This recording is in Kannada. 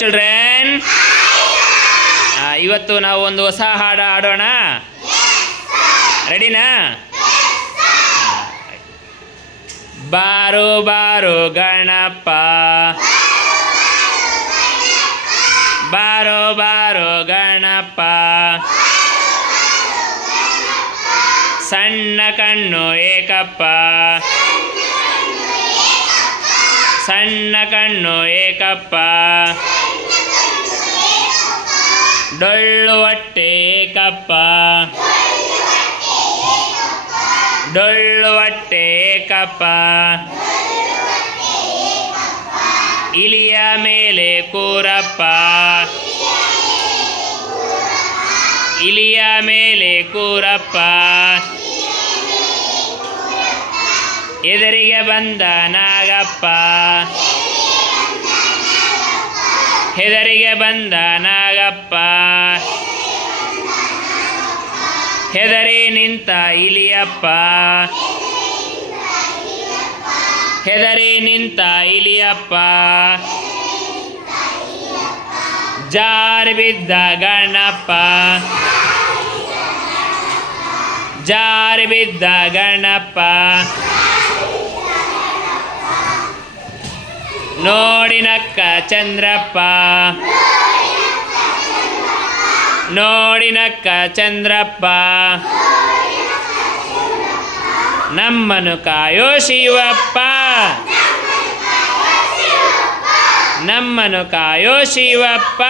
ಚಿಲ್ಡ್ರನ್, ಇವತ್ತು ನಾವು ಒಂದು ಹೊಸ ಹಾಡು ಹಾಡೋಣ. ರೆಡಿನಾ? ಬಾರೋ ಬಾರೋ ಗಣಪ, ಬಾರೋ ಬಾರೋ ಗಣಪ, ಸಣ್ಣ ಕಣ್ಣು ಏಕಪ್ಪ, ಸಣ್ಣ ಕಣ್ಣು ಏಕಪ್ಪ, ಡೊಳ್ಳು ಹೊಟ್ಟೆ ಏಕಪ್ಪ, ಡೊಳ್ಳು ಹೊಟ್ಟೆ ಏಕಪ್ಪ, ಇಲಿಯ ಮೇಲೆ ಕೂರಪ್ಪ, ಇಲಿಯ ಮೇಲೆ ಕೂರಪ್ಪ, ಎದುರಿಗೆ ಬಂದ ನಾಗಪ್ಪ, ಹೆದರಿಗೆ ಬಂದ ನಾಗಪ್ಪ, ಹೆದರಿ ನಿಂತ ಇಲಿಯಪ್ಪ, ಹೆದರಿ ನಿಂತ ಇಲಿಯಪ್ಪ, ಜಾರಿ ಬಿದ್ದ ಗಣಪ, ಜಾರಿ ಬಿದ್ದ ಗಣಪ, ನೋಡಿ ನಕ್ಕ ಚಂದ್ರಪ್ಪ, ನೋಡಿ ನಕ್ಕ ಚಂದ್ರಪ್ಪ, ನಮ್ಮನು ಕಾಯೋ ಶಿವಪ್ಪ, ನಮ್ಮನು ಕಾಯೋ ಶಿವಪ್ಪ.